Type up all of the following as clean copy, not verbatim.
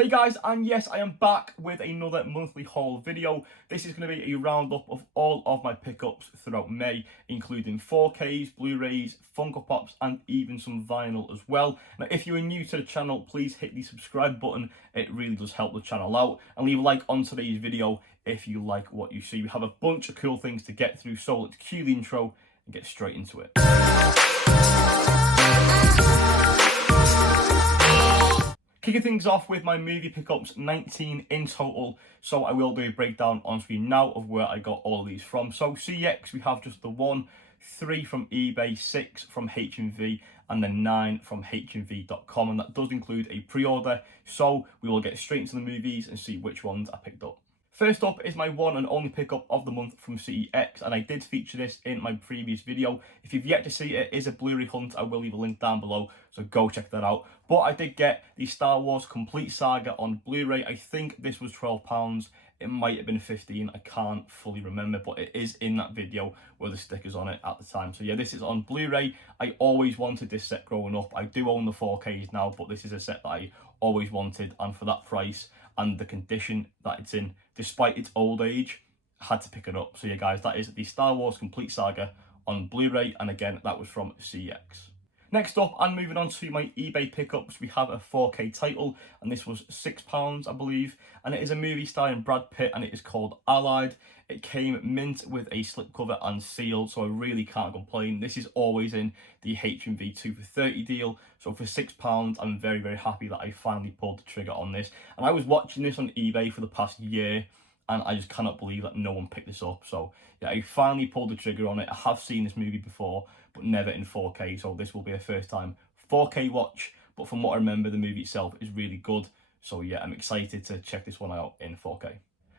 Hey guys, and yes, I am back with another monthly haul video. This is going to be a roundup of all of my pickups throughout May, including 4Ks, Blu-rays, Funko Pops, and even some vinyl as well. Now, if you are new to the channel, please hit the subscribe button. It really does help the channel out. And leave a like on today's video if you like what you see. We have a bunch of cool things to get through, so let's cue the intro and get straight into it. Kicking things off with my movie pickups, 19 in total, so I will do a breakdown on screen now of where I got all of these from. So CX, we have just the one, 3 from eBay, 6 from HMV, and then 9 from HMV.com, and that does include a pre-order, so we will get straight into the movies and see which ones I picked up. First up is my one and only pickup of the month from CEX, and I did feature this in my previous video. If you've yet to see it, it is a Blu-ray hunt. I will leave a link down below, so go check that out. But I did get the Star Wars Complete Saga on Blu-ray. I think this was £12. It might have been 15, I can't fully remember, but it is in that video where the sticker's on it at the time. So yeah, this is on Blu-ray. I always wanted this set growing up. I do own the 4Ks now, but this is a set that I always wanted, and for that price and the condition that it's in, despite its old age, I had to pick it up. So yeah guys, that is the Star Wars Complete Saga on Blu-ray, and again, that was from CX. Next up, and moving on to my eBay pickups, we have a 4K title, and this was £6, I believe, and it is a movie starring Brad Pitt, and it is called Allied. It came mint with a slipcover and sealed, so I really can't complain. This is always in the HMV 2 for 30 deal, so for £6, I'm very, very happy that I finally pulled the trigger on this. And I was watching this on eBay for the past year, and I just cannot believe that no one picked this up. So yeah, I finally pulled the trigger on it. I have seen this movie before, but never in 4K, so this will be a first time 4K watch. But from what I remember, the movie itself is really good. So yeah, I'm excited to check this one out in 4K.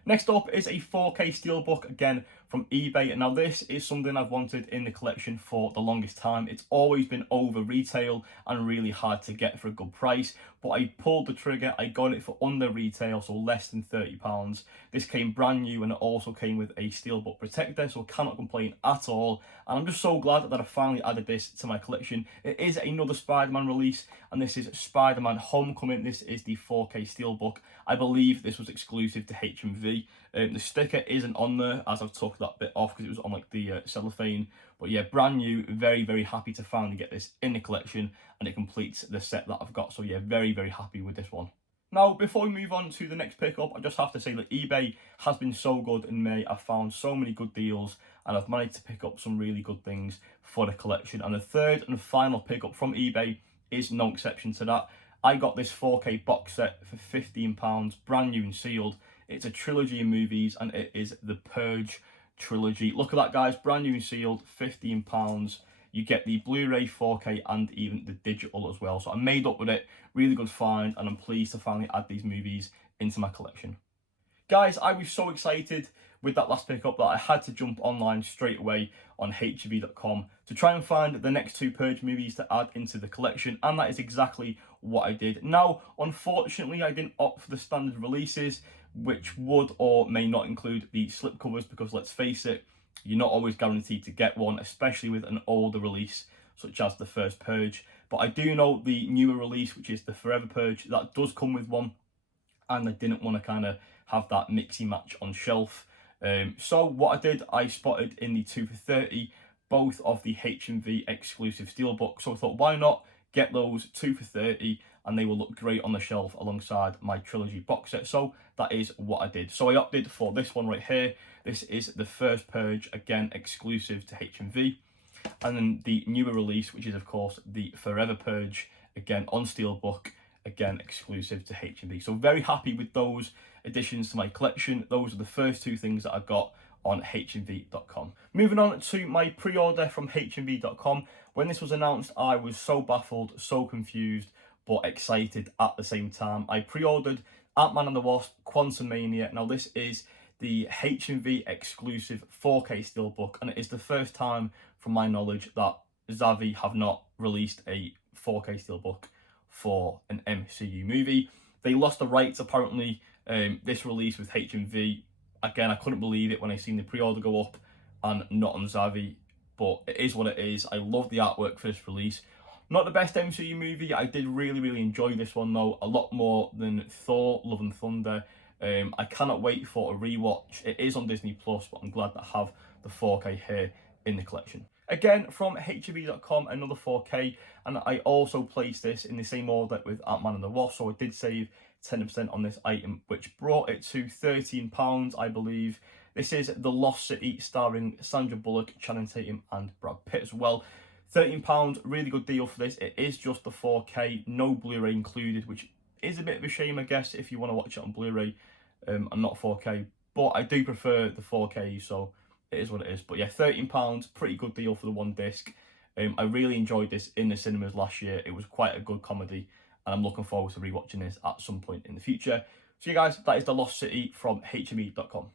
Next up is a 4K Steelbook, again from eBay. Now this is something I've wanted in the collection for the longest time. It's always been over retail and really hard to get for a good price, but I pulled the trigger. I got it for under retail, so less than £30. This came brand new, and it also came with a Steelbook protector, so cannot complain at all. And I'm just so glad that I finally added this to my collection. It is another Spider-Man release, and this is Spider-Man Homecoming. This is the 4K Steelbook. I believe this was exclusive to HMV. The sticker isn't on there, as I've took that bit off because it was on like the cellophane. But yeah, brand new. Very, very happy to finally get this in the collection, and it completes the set that I've got. So yeah, very, very happy with this one. Now, before we move on to the next pickup, I just have to say that eBay has been so good in May. I've found so many good deals, and I've managed to pick up some really good things for the collection. And the third and final pickup from eBay is no exception to that. I got this 4K box set for £15, brand new and sealed. It's a trilogy of movies, and it is the Purge trilogy. Look at that, guys, brand new and sealed, £15. You get the Blu-ray, 4K, and even the digital as well. So I made up with it, really good find, and I'm pleased to finally add these movies into my collection. Guys, I was so excited with that last pickup that I had to jump online straight away on HMV.com to try and find the next 2 Purge movies to add into the collection, and that is exactly what I did. Now, unfortunately, I didn't opt for the standard releases, which would or may not include the slipcovers, because let's face it, you're not always guaranteed to get one, especially with an older release such as the first Purge. But I do know the newer release, which is the Forever Purge, that does come with one, and I didn't want to kind of have that mixy match on shelf. So what I did, I spotted in the 2 for 30 both of the HMV exclusive Steelbook. So I thought, why not get those 2 for 30, and they will look great on the shelf alongside my trilogy box set. So that is what I did. So I opted for this one right here. This is the first Purge, again exclusive to HMV. And then the newer release, which is of course the Forever Purge, again on Steelbook, again exclusive to HMV. So very happy with those additions to my collection. Those are the first 2 things that I got on HMV.com. Moving on to my pre-order from HMV.com. When this was announced, I was so baffled, so confused, but excited at the same time. I pre-ordered Ant-Man and the Wasp Quantumania. Now this is the HMV exclusive 4K Steelbook, and it is the first time from my knowledge that Zavvi have not released a 4K Steelbook for an MCU movie. They lost the rights apparently this release with HMV. Again, I couldn't believe it when I seen the pre-order go up and not on Zavvi, but it is what it is. I love the artwork for this release. Not the best MCU movie. I did really enjoy this one though, a lot more than Thor: Love and Thunder. I cannot wait for a rewatch. It is on Disney Plus, but I'm glad that I have the 4K here in the collection. Again, from HMV.com, another 4K, and I also placed this in the same order with Ant-Man and the Wasp, so I did save 10% on this item, which brought it to £13, I believe. This is The Lost City, starring Sandra Bullock, Channing Tatum, and Brad Pitt as well. £13, really good deal for this. It is just the 4K, no Blu-ray included, which is a bit of a shame, I guess, if you want to watch it on Blu-ray and not 4K. But I do prefer the 4K, so it is what it is. But yeah, £13, pretty good deal for the one disc. I really enjoyed this in the cinemas last year. It was quite a good comedy, and I'm looking forward to rewatching this at some point in the future. So you guys, that is The Lost City from HMV.com.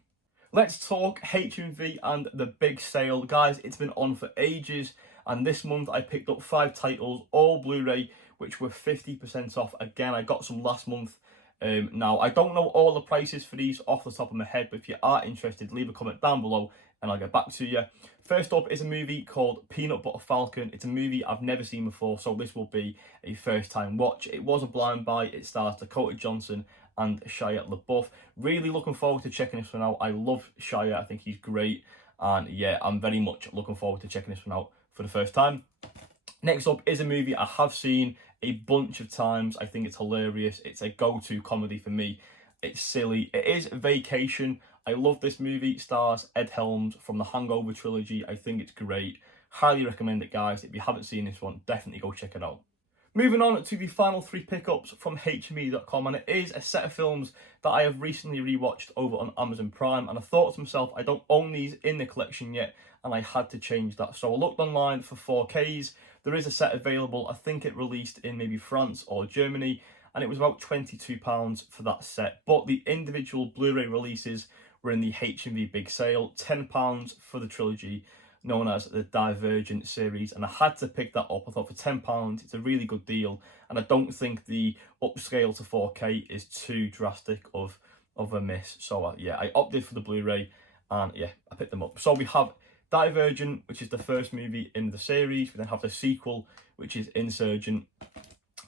Let's talk HMV and the big sale. Guys, it's been on for ages, and this month I picked up 5 titles, all Blu-ray, which were 50% off. Again, I got some last month. Now, I don't know all the prices for these off the top of my head, but if you are interested, leave a comment down below and I'll get back to you. First up is a movie called Peanut Butter Falcon. It's a movie I've never seen before, so this will be a first time watch. It was a blind buy. It stars Dakota Johnson and Shia LaBeouf. Really looking forward to checking this one out. I love Shia. I think he's great. And yeah, I'm very much looking forward to checking this one out for the first time. Next up is a movie I have seen a bunch of times. I think it's hilarious. It's a go-to comedy for me. It's silly. It is Vacation. I love this movie. It stars Ed Helms from the Hangover trilogy. I think it's great. Highly recommend it, guys. If you haven't seen this one, definitely go check it out. Moving on to the final 3 pickups from HMV.com, and it is a set of films that I have recently rewatched over on Amazon Prime, and I thought to myself, I don't own these in the collection yet, and I had to change that. So I looked online for 4Ks. There is a set available. I think it released in maybe France or Germany, and it was about £22 for that set. But the individual Blu-ray releases were in the HMV big sale, £10 for the trilogy, known as the Divergent series, and I had to pick that up. I thought for £10 it's a really good deal, and I don't think the upscale to 4K is too drastic of a miss. So yeah, I opted for the Blu-ray, and yeah, I picked them up. So we have Divergent, which is the first movie in the series. We then have the sequel, which is Insurgent,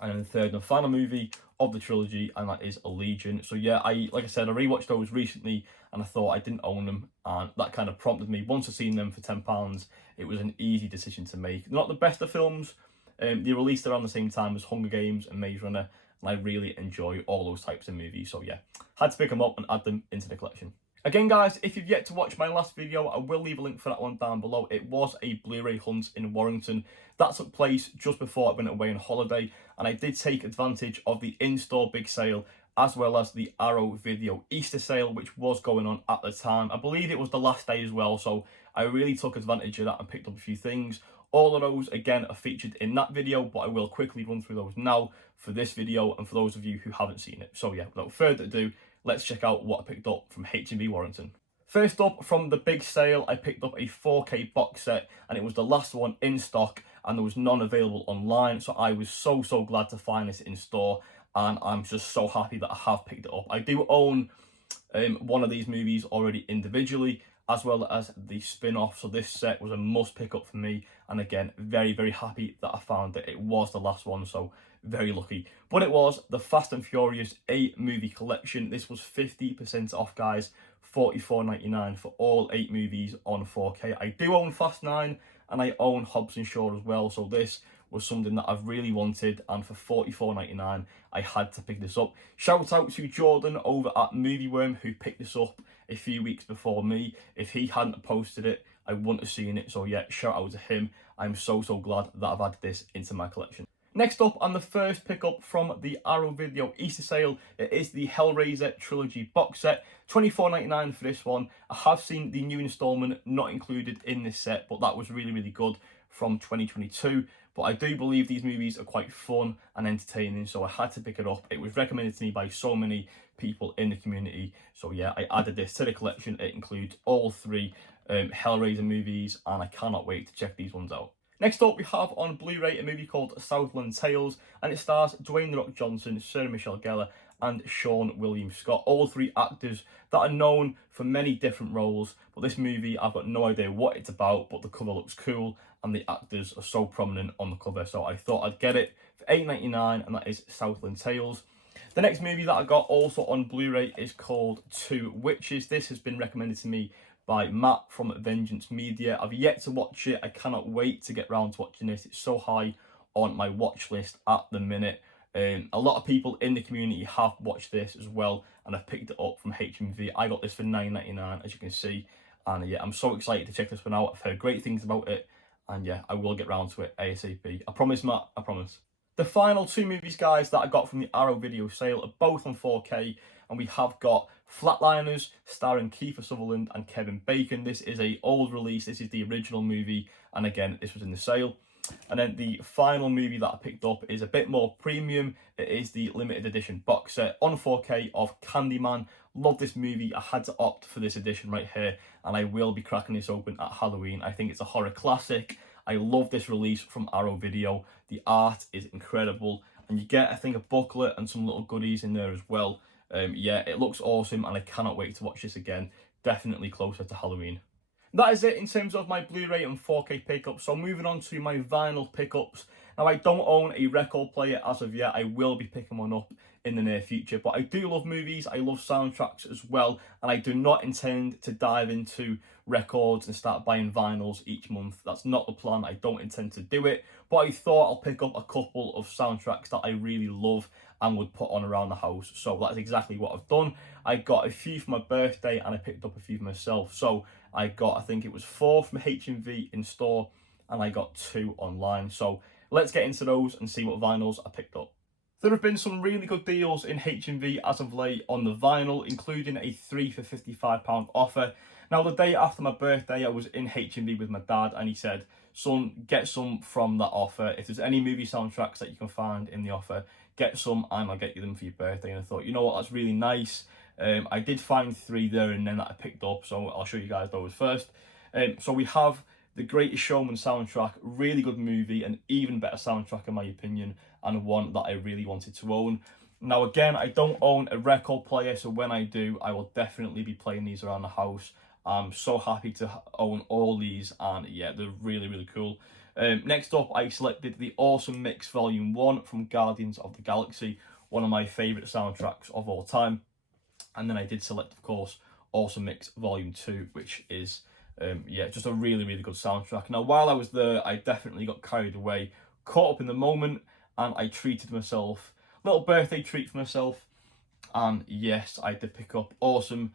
and then the third and final movie of the trilogy, and that is Allegiant. So yeah, like I said, I rewatched those recently, and I thought I didn't own them, and that kind of prompted me. Once I've seen them for £10, it was an easy decision to make. They're not the best of films. They released around the same time as Hunger Games and Maze Runner, and I really enjoy all those types of movies. So yeah, had to pick them up and add them into the collection. Again, guys, if you've yet to watch my last video, I will leave a link for that one down below. It was a Blu-ray hunt in Warrington. That took place just before I went away on holiday, and I did take advantage of the in-store big sale as well as the Arrow Video Easter sale, which was going on at the time. I believe it was the last day as well, so I really took advantage of that and picked up a few things. All of those, again, are featured in that video, but I will quickly run through those now for this video and for those of you who haven't seen it. So yeah, without further ado, let's check out what I picked up from HMV Warrington. First up, from the big sale, I picked up a 4K box set, and it was the last one in stock, and there was none available online, so I was so glad to find this in store, and I'm just so happy that I have picked it up. I do own one of these movies already individually, as well as the spin-off, so this set was a must pick up for me, and again, very happy that I found it. It was the last one, so very lucky. But it was the Fast and Furious 8 movie collection. This was 50% off, guys, $44.99 for all 8 movies on 4K. I do own Fast 9, and I own Hobbs and Shaw as well, so this was something that I've really wanted, and for $44.99 I had to pick this up. Shout out to Jordan over at Movie Worm, who picked this up a few weeks before me. If he hadn't posted it, I wouldn't have seen it, so yeah, shout out to him. I'm so glad that I've added this into my collection. Next up, on the first pickup from the Arrow Video Easter sale, it is the Hellraiser trilogy box set. $24.99 for this one. I have seen the new installment not included in this set, but that was really good from 2022. But I do believe these movies are quite fun and entertaining, so I had to pick it up. It was recommended to me by so many people in the community, so yeah, I added this to the collection. It includes all 3 Hellraiser movies, and I cannot wait to check these ones out. Next up, we have on Blu-ray a movie called Southland Tales, and it stars Dwayne "The Rock" Johnson, Sarah Michelle Gellar, and Sean William Scott. All three actors that are known for many different roles, but this movie, I've got no idea what it's about, but the cover looks cool and the actors are so prominent on the cover, so I thought I'd get it for $8.99, and that is Southland Tales. The next movie that I got also on Blu-ray is called Two Witches. This has been recommended to me by Matt from Vengeance Media. I've yet to watch it. I cannot wait to get round to watching this. It's so high on my watch list at the minute. A lot of people in the community have watched this as well, and I've picked it up from HMV. I got this for $9.99, as you can see, and yeah, I'm so excited to check this one out. I've heard great things about it, and yeah, I will get round to it ASAP. I promise, Matt, I promise. The final two movies, guys, that I got from the Arrow video sale are both on 4K, and we have got Flatliners, starring Kiefer Sutherland and Kevin Bacon. This is a old release. This is the original movie, and again, this was in the sale. And then the final movie that I picked up is a bit more premium. It is the limited edition box set on 4K of Candyman. Love this movie. I had to opt for this edition right here, and I will be cracking this open at Halloween. I think it's a horror classic. I love this release from Arrow Video. The art is incredible, and you get, I think, a booklet and some little goodies in there as well. Yeah, it looks awesome, and I cannot wait to watch this again. Definitely closer to Halloween. That is it in terms of my Blu-ray and 4K pickups. So moving on to my vinyl pickups. Now, I don't own a record player as of yet. I will be picking one up in the near future, but I do love movies. I love soundtracks as well, and I do not intend to dive into records and start buying vinyls each month. That's not the plan. I don't intend to do it, but I thought I'll pick up a couple of soundtracks that I really love and would put on around the house. So that's exactly what I've done. I got a few for my birthday, and I picked up a few for myself. So I got, I think it was 4 from HMV in store, and I got 2 online. So let's get into those and see what vinyls I picked up. There have been some really good deals in HMV as of late on the vinyl, including a 3 for £55 offer. Now, the day after my birthday, I was in HMV with my dad, and he said, son, get some from that offer. If there's any movie soundtracks that you can find in the offer, get some and I'll get you them for your birthday. And I thought, you know what, that's really nice. I did find 3 there and then that I picked up, so I'll show you guys those first. So we have The Greatest Showman soundtrack, really good movie, an even better soundtrack in my opinion, and one that I really wanted to own. Now again, I don't own a record player, so when I do, I will definitely be playing these around the house. I'm so happy to own all these, and yeah, they're really, really cool. Next up, I selected the Awesome Mix Volume 1 from Guardians of the Galaxy, one of my favourite soundtracks of all time. And then I did select, of course, Awesome Mix Volume 2, which is, yeah, just a really, really good soundtrack. Now, while I was there, I definitely got carried away, caught up in the moment, and I treated myself, little birthday treat for myself. And yes, I did pick up Awesome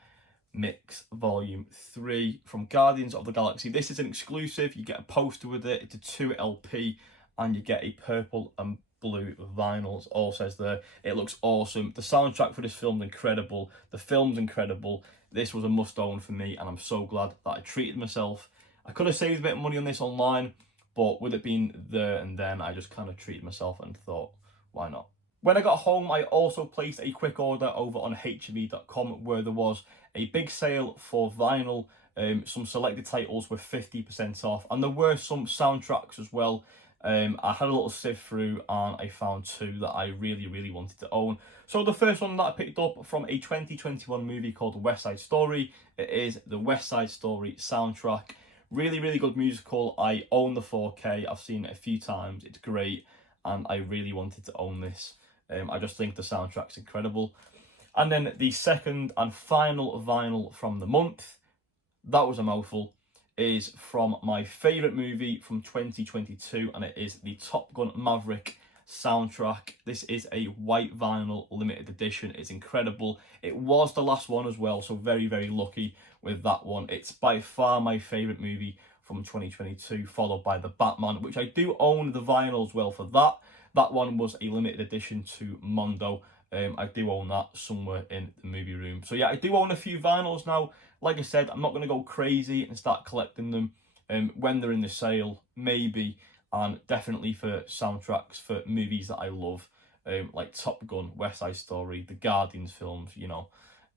Mix Volume 3 from Guardians of the Galaxy. This is an exclusive. You get a poster with it. It's a 2 LP, and you get a purple and blue vinyl. It all says there. It looks awesome. The soundtrack for this film is incredible. The film's incredible. This was a must-own for me, and I'm so glad that I treated myself. I could have saved a bit of money on this online, but with it being there and then, I just kind of treated myself and thought, why not? When I got home, I also placed a quick order over on HMV.com where there was a big sale for vinyl. Some selected titles were 50% off, and there were some soundtracks as well. I had a little sift through and I found 2 that I really, really wanted to own. So the first one that I picked up from a 2021 movie called West Side Story, it is the West Side Story soundtrack. Really, really good musical. I own the 4K. I've seen it a few times. It's great, and I really wanted to own this. I just think the soundtrack's incredible. And then the second and final vinyl from the month, that was a mouthful, is from my favourite movie from 2022, and it is the Top Gun Maverick soundtrack. This is a white vinyl limited edition. It's incredible. It was the last one as well, so very, very lucky with that one. It's by far my favourite movie from 2022, followed by The Batman, which I do own the vinyl as well for that. That one was a limited edition to Mondo. I do own that somewhere in the movie room. So yeah, I do own a few vinyls now. Like I said, I'm not going to go crazy and start collecting them when they're in the sale, maybe. And definitely for soundtracks for movies that I love, like Top Gun, West Side Story, the Guardians films, you know.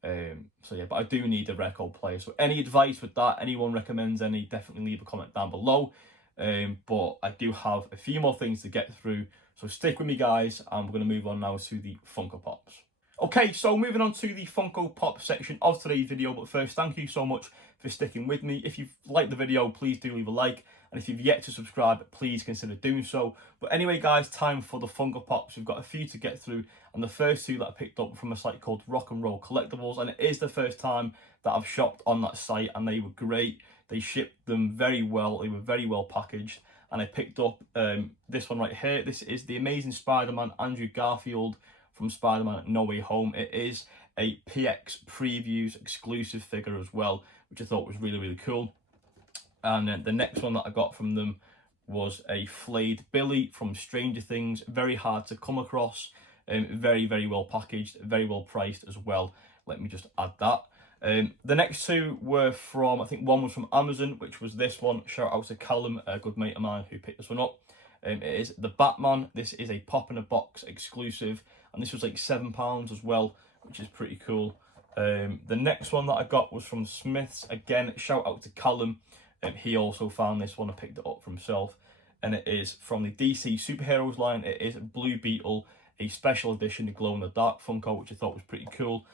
So yeah, but I do need a record player. So any advice with that, anyone recommends any, definitely leave a comment down below. But I do have a few more things to get through. So stick with me, guys, and we're going to move on now to the Funko Pops. Okay, so moving on to the Funko Pop section of today's video, but first, thank you so much for sticking with me. If you've liked the video, please do leave a like, and if you've yet to subscribe, please consider doing so. But anyway, guys, time for the Funko Pops. We've got a few to get through, and the first two that I picked up from a site called Rock and Roll Collectibles, and it is the first time that I've shopped on that site, and they were great. They shipped them very well. They were very well packaged, and I picked up this one right here. This is the Amazing Spider-Man Andrew Garfield from Spider-Man No Way Home. It is a PX Previews exclusive figure as well, which I thought was really, really cool. And then the next one that I got from them was a flayed Billy from Stranger Things. Very hard to come across, very, very well packaged, very well priced as well. Let me just add that. The next two were from, I think one was from Amazon, which was this one. Shout out to Callum, a good mate of mine, who picked this one up. It is the Batman. This is a pop in a box exclusive, and this was like £7 as well, which is pretty cool. The next one that I got was from Smith's. Again, shout out to Callum. He also found this one and picked it up for himself, and it is from the DC Superheroes line. It is Blue Beetle, a special edition glow in the dark Funko, which I thought was pretty cool.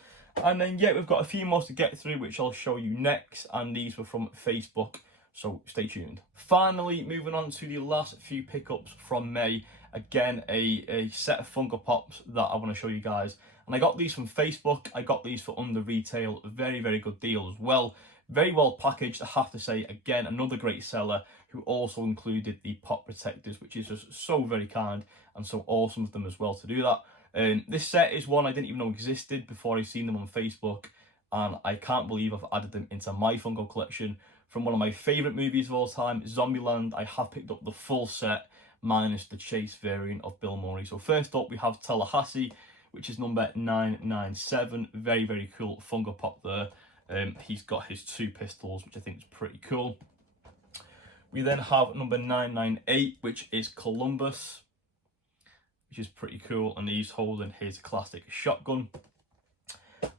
And then yeah, we've got a few more to get through, which I'll show you next, and these were from Facebook, so stay tuned. Finally, moving on to the last few pickups from May. Again, a set of Funko Pops that I want to show you guys. And I got these from Facebook. I got these for under retail. Very, very good deal as well. Very well packaged, I have to say. Again, another great seller who also included the pop protectors, which is just so very kind and so awesome of them as well to do that. This set is one I didn't even know existed before I seen them on Facebook, and I can't believe I've added them into my Funko collection. From one of my favourite movies of all time, Zombieland, I have picked up the full set, minus the Chase variant of Bill Murray. So first up, we have Tallahassee, which is number 997. Very, very cool Funko Pop there. He's got his two pistols, which I think is pretty cool. We then have number 998, which is Columbus, which is pretty cool, and he's holding his classic shotgun.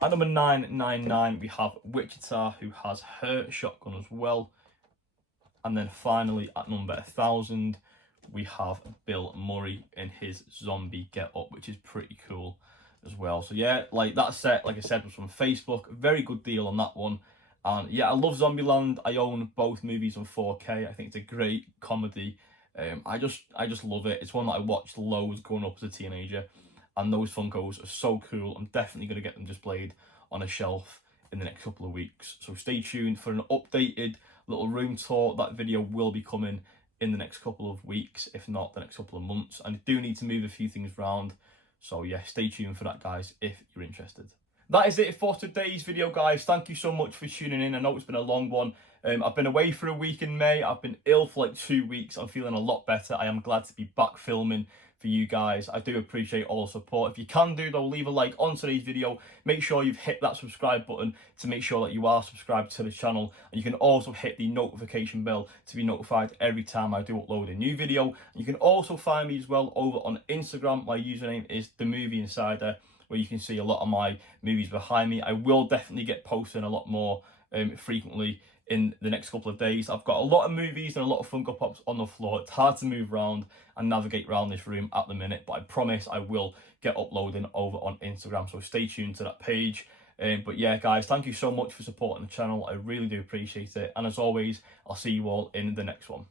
At number 999, we have Wichita, who has her shotgun as well. And then finally, at number 1000, we have Bill Murray in his zombie get-up, which is pretty cool as well. So yeah, like that set, like I said, was from Facebook. Very good deal on that one. And yeah, I love Zombieland. I own both movies on 4K. I think it's a great comedy. I just love it. It's one that I watched loads growing up as a teenager, and those Funkos are so cool. I'm definitely going to get them displayed on a shelf in the next couple of weeks. So stay tuned for an updated little room tour. That video will be coming in the next couple of weeks, if not the next couple of months. And I do need to move a few things around. So yeah, stay tuned for that, guys, if you're interested. That is it for today's video, guys. Thank you so much for tuning in. I know it's been a long one. I've been away for a week in May. I've been ill for like 2 weeks. I'm feeling a lot better. I am glad to be back filming for you guys. I do appreciate all the support. If you can do though, leave a like on today's video. Make sure you've hit that subscribe button to make sure that you are subscribed to the channel. And you can also hit the notification bell to be notified every time I do upload a new video. And you can also find me as well over on Instagram. My username is The Movie Insider, where you can see a lot of my movies behind me. I will definitely get posting a lot more frequently in the next couple of days. I've got a lot of movies and a lot of Funko Pops on the floor. It's hard to move around and navigate around this room at the minute, but I promise I will get uploading over on Instagram, so stay tuned to that page. But yeah, guys, thank you so much for supporting the channel. I really do appreciate it, and as always, I'll see you all in the next one.